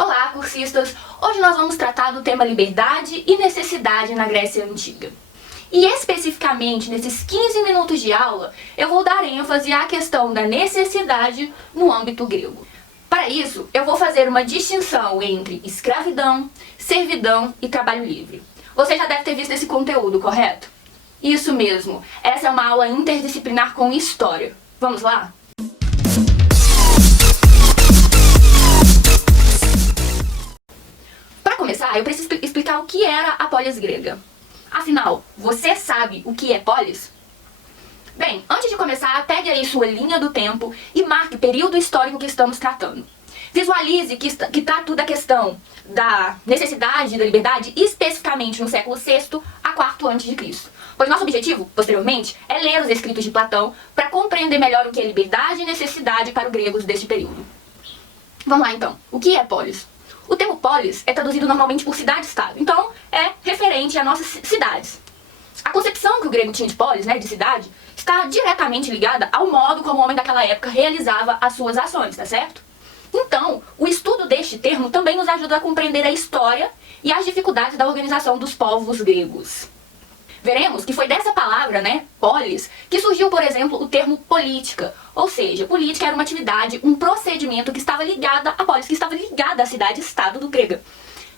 Olá, cursistas! Hoje nós vamos tratar do tema liberdade e necessidade na Grécia Antiga. E especificamente nesses 15 minutos de aula, eu vou dar ênfase à questão da necessidade no âmbito grego. Para isso, eu vou fazer uma distinção entre escravidão, servidão e trabalho livre. Você já deve ter visto esse conteúdo, correto? Isso mesmo, essa é uma aula interdisciplinar com história. Vamos lá? Para começar, eu preciso explicar o que era a polis grega. Afinal, você sabe o que é polis? Bem, antes de começar, pegue aí sua linha do tempo e marque o período histórico que estamos tratando. Visualize que trata da questão da necessidade da liberdade especificamente no século VI a IV a.C., pois nosso objetivo, posteriormente, é ler os escritos de Platão para compreender melhor o que é liberdade e necessidade para os gregos deste período. Vamos lá então, o que é polis? O termo polis é traduzido normalmente por cidade-estado, então é referente a nossas cidades. A concepção que o grego tinha de polis, de cidade, está diretamente ligada ao modo como o homem daquela época realizava as suas ações, tá certo? Então, o estudo deste termo também nos ajuda a compreender a história e as dificuldades da organização dos povos gregos. Veremos que foi dessa palavra, polis, que surgiu, por exemplo, o termo política. Ou seja, política era uma atividade, um procedimento que estava ligada à polis, que estava ligada à cidade-estado do grego.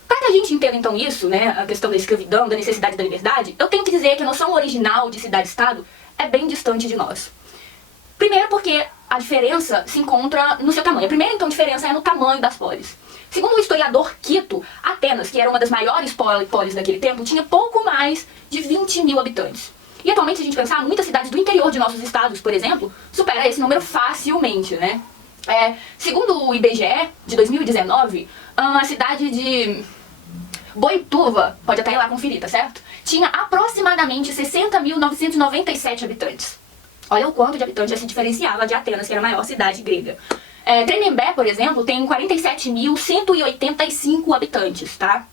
Para que a gente entenda então isso, a questão da escravidão, da necessidade da liberdade, eu tenho que dizer que a noção original de cidade-estado é bem distante de nós. Primeiro porque a diferença se encontra no seu tamanho. A primeira então diferença é no tamanho das polis. Segundo o historiador Quito, Atenas, que era uma das maiores polis daquele tempo, tinha pouco mais de 20 mil habitantes. E atualmente, se a gente pensar, muitas cidades do interior de nossos estados, por exemplo, supera esse número facilmente, Segundo o IBGE, de 2019, a cidade de Boituva, pode até ir lá conferir, tá certo? Tinha aproximadamente 60.997 habitantes. Olha o quanto de habitantes já se diferenciava de Atenas, que era a maior cidade grega. Tremembé, por exemplo, tem 47.185 habitantes, tá?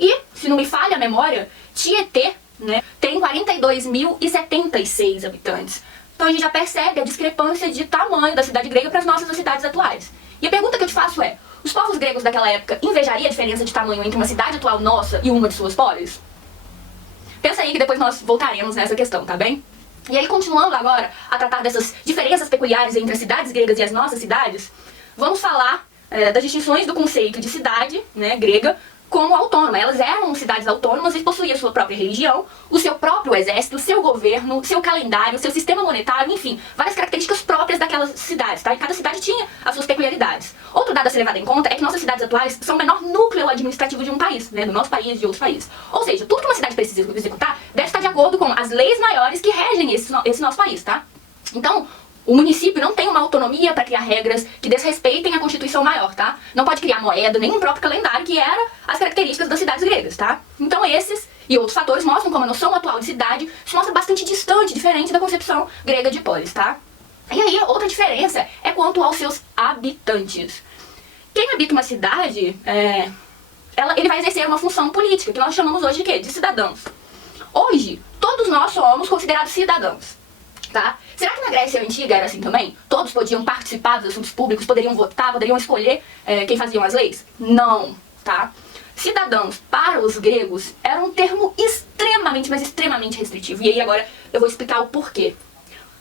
E, se não me falha a memória, Tietê, tem 42.076 habitantes. Então a gente já percebe a discrepância de tamanho da cidade grega para as nossas cidades atuais. E a pergunta que eu te faço é, os povos gregos daquela época invejariam a diferença de tamanho entre uma cidade atual nossa e uma de suas polis? Pensa aí que depois nós voltaremos nessa questão, tá bem? E aí, continuando agora a tratar dessas diferenças peculiares entre as cidades gregas e as nossas cidades, vamos falar das distinções do conceito de cidade grega como autônoma. Elas eram cidades autônomas e possuíam sua própria religião, o seu próprio exército, o seu governo, seu calendário, seu sistema monetário, enfim, várias características próprias daquelas cidades, tá? E cada cidade tinha as suas peculiaridades. Outro dado a ser levado em conta é que nossas cidades atuais são o menor núcleo administrativo de um país, do nosso país e de outros países. Ou seja, tudo que uma cidade precisa executar deve estar de acordo com as leis maiores que regem esse nosso país, tá? Então, o município não tem uma autonomia para criar regras que desrespeitem a Constituição maior, tá? Não pode criar moeda, nem um próprio calendário, que era as características das cidades gregas, tá? Então esses e outros fatores mostram como a noção atual de cidade se mostra bastante distante, diferente da concepção grega de polis, tá? E aí, outra diferença é quanto aos seus habitantes. Quem habita uma cidade, ele vai exercer uma função política, que nós chamamos hoje de quê? De cidadãos. Hoje, todos nós somos considerados cidadãos. Tá? Será que na Grécia Antiga era assim também? Todos podiam participar dos assuntos públicos, poderiam votar, poderiam escolher quem faziam as leis? Não, tá? Cidadãos, para os gregos, era um termo extremamente, mas extremamente restritivo. E aí agora eu vou explicar o porquê.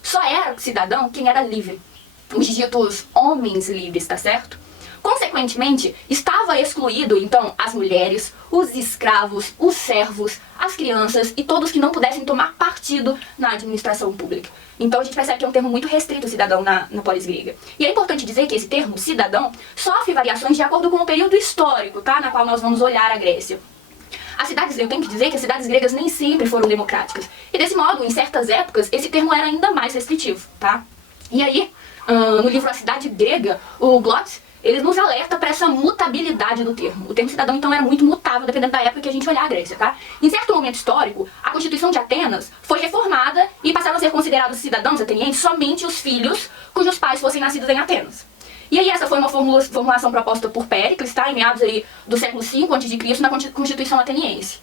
Só era cidadão quem era livre. Os ditos homens livres, tá certo? Consequentemente, estava excluído, então, as mulheres, os escravos, os servos, as crianças e todos que não pudessem tomar partido na administração pública. Então a gente percebe que é um termo muito restrito, cidadão, na polis grega. E é importante dizer que esse termo, cidadão, sofre variações de acordo com o período histórico, tá? Na qual nós vamos olhar a Grécia. Eu tenho que dizer que as cidades gregas nem sempre foram democráticas. E desse modo, em certas épocas, esse termo era ainda mais restritivo, tá? E aí, no livro A Cidade Grega, o Glotz, ele nos alerta para essa mutabilidade do termo. O termo cidadão, então, era muito mutável, dependendo da época que a gente olhar a Grécia, tá? Em certo momento histórico, a Constituição de Atenas foi reformada e passaram a ser considerados cidadãos atenienses somente os filhos cujos pais fossem nascidos em Atenas. E aí essa foi uma formulação proposta por Péricles, tá? Em meados aí do século V a.C., na Constituição ateniense.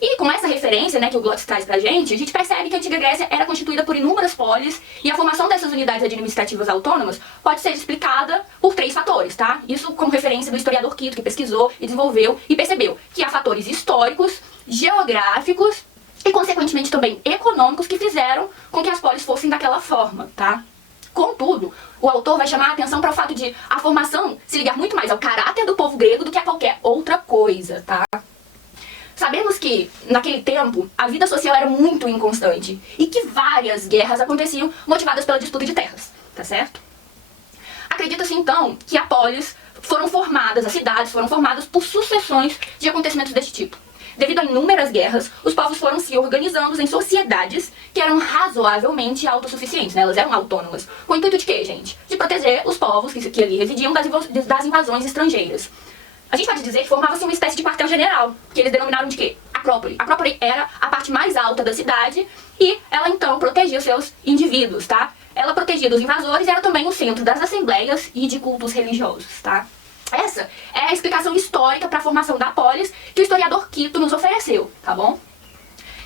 E com essa referência, né, que o Glotz traz pra gente, a gente percebe que a antiga Grécia era constituída por inúmeras polis e a formação dessas unidades administrativas autônomas pode ser explicada por 3 fatores, tá? Isso como referência do historiador Quito, que pesquisou e desenvolveu e percebeu que há fatores históricos, geográficos e, consequentemente, também econômicos que fizeram com que as polis fossem daquela forma, tá? Contudo, o autor vai chamar a atenção para o fato de a formação se ligar muito mais ao caráter do povo grego do que a qualquer outra coisa, tá? Sabemos que, naquele tempo, a vida social era muito inconstante e que várias guerras aconteciam motivadas pela disputa de terras, tá certo? Acredita-se, então, que a polis foram formadas, as cidades foram formadas por sucessões de acontecimentos deste tipo. Devido a inúmeras guerras, os povos foram se organizando em sociedades que eram razoavelmente autossuficientes, né? Elas eram autônomas. Com o intuito de quê, gente? De proteger os povos que ali residiam das invasões estrangeiras. A gente pode dizer que formava-se uma espécie de quartel-general, que eles denominaram de quê? Acrópole. A Acrópole era a parte mais alta da cidade e ela então protegia os seus indivíduos, tá? Ela protegia dos invasores e era também o centro das assembleias e de cultos religiosos, tá? Essa é a explicação histórica para a formação da polis que o historiador Quito nos ofereceu, tá bom?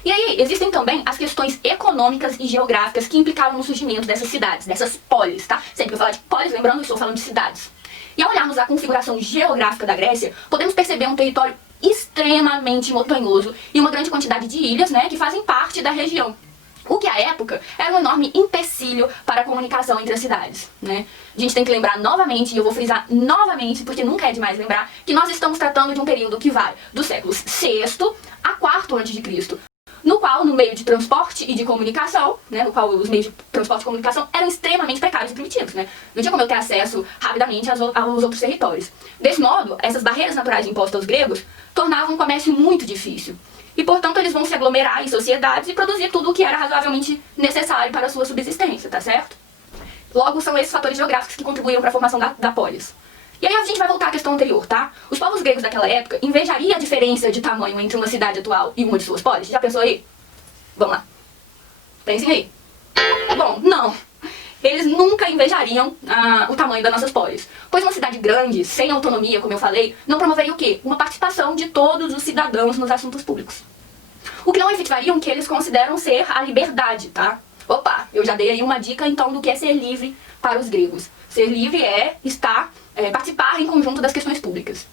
E aí, existem também as questões econômicas e geográficas que implicaram no surgimento dessas cidades, dessas polis, tá? Sempre que eu falar de polis, lembrando que estou falando de cidades. E ao olharmos a configuração geográfica da Grécia, podemos perceber um território extremamente montanhoso e uma grande quantidade de ilhas, né, que fazem parte da região. O que à época era um enorme empecilho para a comunicação entre as cidades, né? A gente tem que lembrar novamente, e eu vou frisar novamente, porque nunca é demais lembrar, que nós estamos tratando de um período que vai dos séculos VI a IV a.C., no qual, no meio de transporte e de comunicação, né, no qual os meios de transporte e comunicação eram extremamente precários e primitivos, né? Não tinha como eu ter acesso rapidamente aos outros territórios. Desse modo, essas barreiras naturais impostas aos gregos tornavam o comércio muito difícil. E, portanto, eles vão se aglomerar em sociedades e produzir tudo o que era razoavelmente necessário para a sua subsistência, tá certo? Logo, são esses fatores geográficos que contribuíram para a formação da polis. E aí a gente vai voltar à questão anterior, tá? Os povos gregos daquela época invejariam a diferença de tamanho entre uma cidade atual e uma de suas polis? Já pensou aí? Vamos lá. Pensem aí. Bom, não. Eles nunca invejariam o tamanho das nossas polis. Pois uma cidade grande, sem autonomia, como eu falei, não promoveria o quê? Uma participação de todos os cidadãos nos assuntos públicos. O que não efetivariam que eles consideram ser a liberdade, tá? Opa, eu já dei aí uma dica então do que é ser livre para os gregos. Ser livre é participar em conjunto das questões públicas.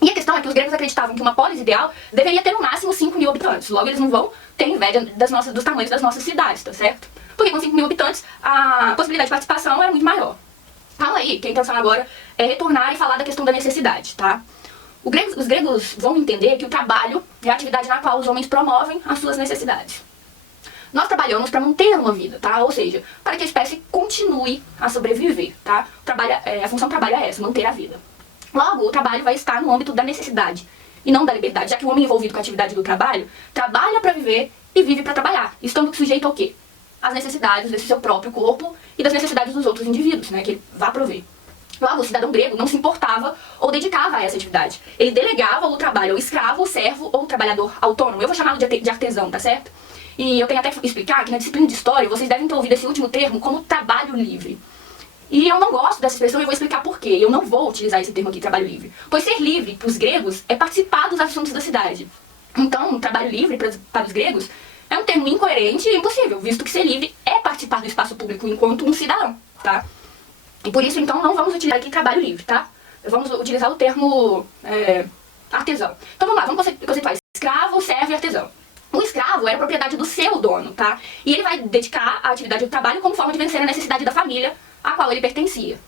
E a questão é que os gregos acreditavam que uma polis ideal deveria ter no máximo 5.000 habitantes. Logo, eles não vão ter inveja dos tamanhos das nossas cidades, tá certo? Porque com 5.000 habitantes, a possibilidade de participação era muito maior. Calma aí, que a intenção agora é retornar e falar da questão da necessidade, tá? Os gregos vão entender que o trabalho é a atividade na qual os homens promovem as suas necessidades. Nós trabalhamos para manter uma vida, tá? Ou seja, para que a espécie continue a sobreviver, tá? A função do trabalho é essa, manter a vida. Logo, o trabalho vai estar no âmbito da necessidade e não da liberdade, já que o homem envolvido com a atividade do trabalho trabalha para viver e vive para trabalhar, estando sujeito ao quê? Às necessidades desse seu próprio corpo e das necessidades dos outros indivíduos, né? Que ele vá prover. Logo, o cidadão grego não se importava ou dedicava a essa atividade. Ele delegava o trabalho ao escravo, ao servo ou ao trabalhador autônomo. Eu vou chamá-lo de artesão, tá certo? E eu tenho até que explicar que na disciplina de história vocês devem ter ouvido esse último termo como trabalho livre. E eu não gosto dessa expressão e vou explicar por quê. Eu não vou utilizar esse termo aqui, trabalho livre. Pois ser livre, para os gregos, é participar dos assuntos da cidade. Então, trabalho livre, para os gregos, é um termo incoerente e impossível, visto que ser livre é participar do espaço público enquanto um cidadão, tá? E por isso, então, não vamos utilizar aqui trabalho livre, tá? Vamos utilizar o termo artesão. Então, vamos lá, vamos conceituar escravo, servo e artesão. O escravo era propriedade do seu dono, tá? E ele vai dedicar a atividade do trabalho como forma de vencer a necessidade da família a qual ele pertencia.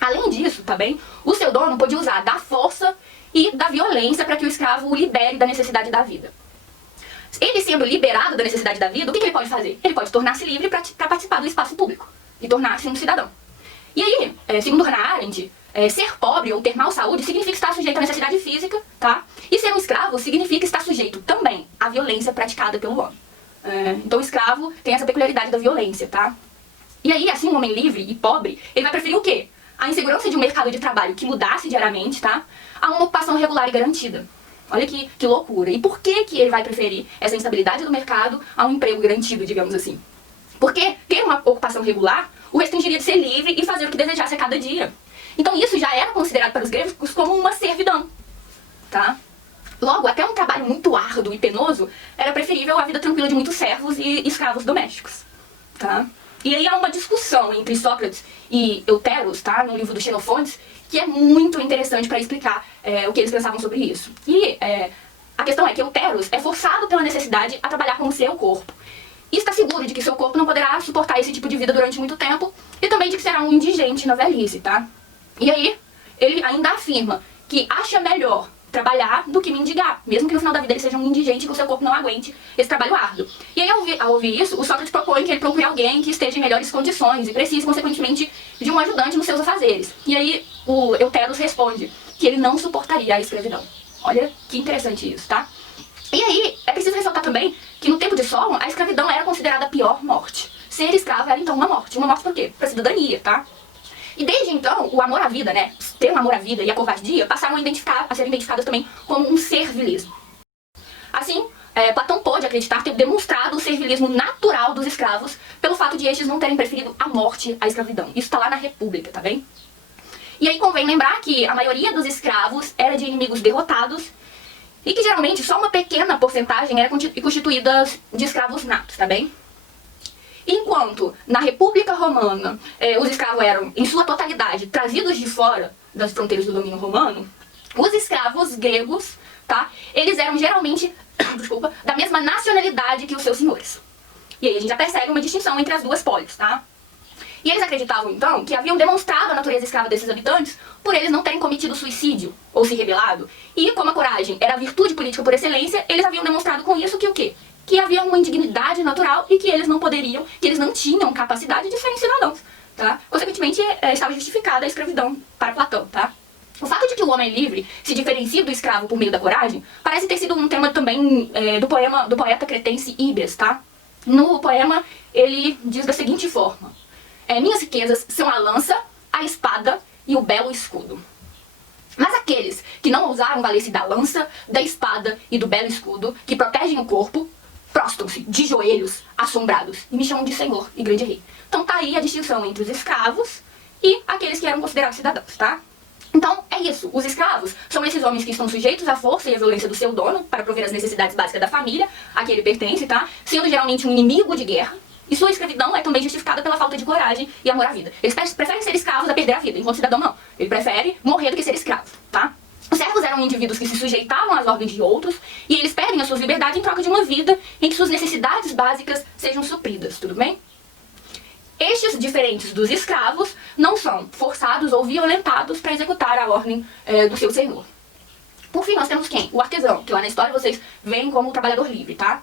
Além disso, tá bem? O seu dono podia usar da força e da violência para que o escravo o libere da necessidade da vida. Ele sendo liberado da necessidade da vida, o que ele pode fazer? Ele pode tornar-se livre para participar do espaço público e tornar-se um cidadão. E aí, segundo Hannah Arendt, ser pobre ou ter mal saúde significa estar sujeito à necessidade física, tá? E ser um escravo significa estar sujeito também à violência praticada pelo homem. Então o escravo tem essa peculiaridade da violência, tá? E aí, assim, um homem livre e pobre, ele vai preferir o quê? A insegurança de um mercado de trabalho que mudasse diariamente, tá? A uma ocupação regular e garantida. Olha que loucura. E por que ele vai preferir essa instabilidade do mercado a um emprego garantido, digamos assim? Porque ter uma ocupação regular o restringiria de ser livre e fazer o que desejasse a cada dia. Então isso já era considerado para os gregos como uma servidão, tá? Logo, até um trabalho muito árduo e penoso era preferível à vida tranquila de muitos servos e escravos domésticos, tá? E aí há uma discussão entre Sócrates e Euteros, tá? No livro do Xenofontes, que é muito interessante para explicar o que eles pensavam sobre isso. E a questão é que Euteros é forçado pela necessidade a trabalhar com o seu corpo. E está seguro de que seu corpo não poderá suportar esse tipo de vida durante muito tempo e também de que será um indigente na velhice, tá? E aí, ele ainda afirma que acha melhor trabalhar do que mendigar, mesmo que no final da vida ele seja um indigente e que o seu corpo não aguente esse trabalho árduo. E aí, ao ouvir isso, o Sócrates propõe que ele procure alguém que esteja em melhores condições e precise, consequentemente, de um ajudante nos seus afazeres. E aí, o Euteros responde que ele não suportaria a escravidão. Olha que interessante isso, tá? E aí, é preciso ressaltar também que no tempo de Solon, a escravidão era considerada a pior morte. Ser escravo era então uma morte. Uma morte por quê? Pra cidadania, tá? E desde então, o amor à vida, né? Ter um amor à vida e a covardia passaram a serem identificadas também como um servilismo. Assim, Platão pôde acreditar ter demonstrado o servilismo natural dos escravos pelo fato de estes não terem preferido a morte à escravidão. Isso está lá na República, tá bem? E aí convém lembrar que a maioria dos escravos era de inimigos derrotados e que geralmente só uma pequena porcentagem era constituída de escravos natos, tá bem? Enquanto na República Romana os escravos eram, em sua totalidade, trazidos de fora das fronteiras do domínio romano, os escravos gregos, tá, eles eram geralmente desculpa, da mesma nacionalidade que os seus senhores. E aí a gente já percebe uma distinção entre as duas polis, tá? E eles acreditavam, então, que haviam demonstrado a natureza escrava desses habitantes por eles não terem cometido suicídio ou se rebelado. E como a coragem era a virtude política por excelência, eles haviam demonstrado com isso que o quê? Que havia uma indignidade natural e que eles não poderiam, que eles não tinham capacidade de serem cidadãos, tá? Consequentemente, estava justificada a escravidão para Platão, tá? O fato de que o homem livre se diferencia do escravo por meio da coragem parece ter sido um tema também do poeta cretense Híbrias, tá? No poema, ele diz da seguinte forma: minhas riquezas são a lança, a espada e o belo escudo. Mas aqueles que não ousaram valer-se da lança, da espada e do belo escudo, que protegem o corpo, prostram-se de joelhos, assombrados, e me chamam de Senhor e Grande Rei. Então tá aí a distinção entre os escravos e aqueles que eram considerados cidadãos, tá? Então, é isso. Os escravos são esses homens que estão sujeitos à força e à violência do seu dono para prover as necessidades básicas da família a que ele pertence, tá? Sendo geralmente um inimigo de guerra. E sua escravidão é também justificada pela falta de coragem e amor à vida. Eles preferem ser escravos a perder a vida, enquanto cidadão não. Ele prefere morrer do que ser escravo, tá? Os servos eram indivíduos que se sujeitavam às ordens de outros e eles perdem as suas liberdades em troca de uma vida em que suas necessidades básicas sejam supridas, tudo bem? Estes, diferentes dos escravos, não são forçados ou violentados para executar a ordem do seu senhor. Por fim, nós temos quem? O artesão, que lá na história vocês veem como um trabalhador livre, tá?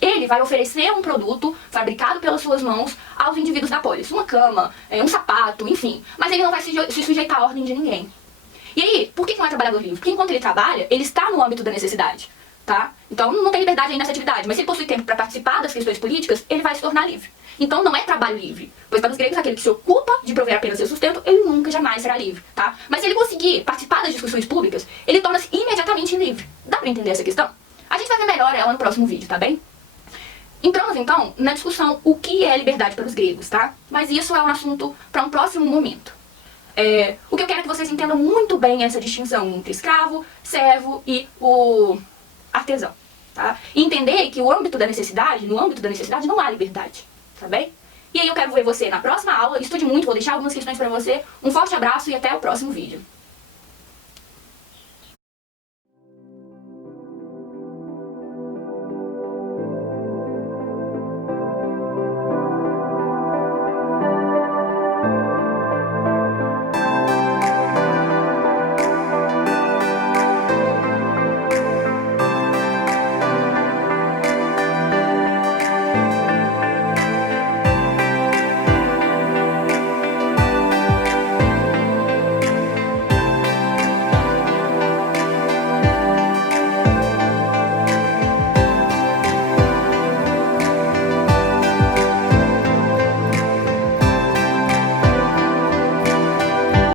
Ele vai oferecer um produto fabricado pelas suas mãos aos indivíduos da polis. Uma cama, um sapato, enfim. Mas ele não vai se sujeitar à ordem de ninguém. E aí, por que não é trabalhador livre? Porque enquanto ele trabalha, ele está no âmbito da necessidade, tá? Então não tem liberdade aí nessa atividade. Mas se ele possui tempo para participar das questões políticas, ele vai se tornar livre. Então não é trabalho livre. Pois para os gregos, aquele que se ocupa de prover apenas seu sustento, ele nunca jamais será livre, tá? Mas se ele conseguir participar das discussões públicas, ele torna-se imediatamente livre. Dá para entender essa questão? A gente vai ver melhor ela no próximo vídeo, tá bem? Entramos então na discussão o que é liberdade para os gregos, tá? Mas isso é um assunto para um próximo momento. O que eu quero é que vocês entendam muito bem essa distinção entre escravo, servo e o artesão, tá? E entender que no âmbito da necessidade não há liberdade, tá bem? E aí eu quero ver você na próxima aula. Estude muito, vou deixar algumas questões para você. Um forte abraço e até o próximo vídeo.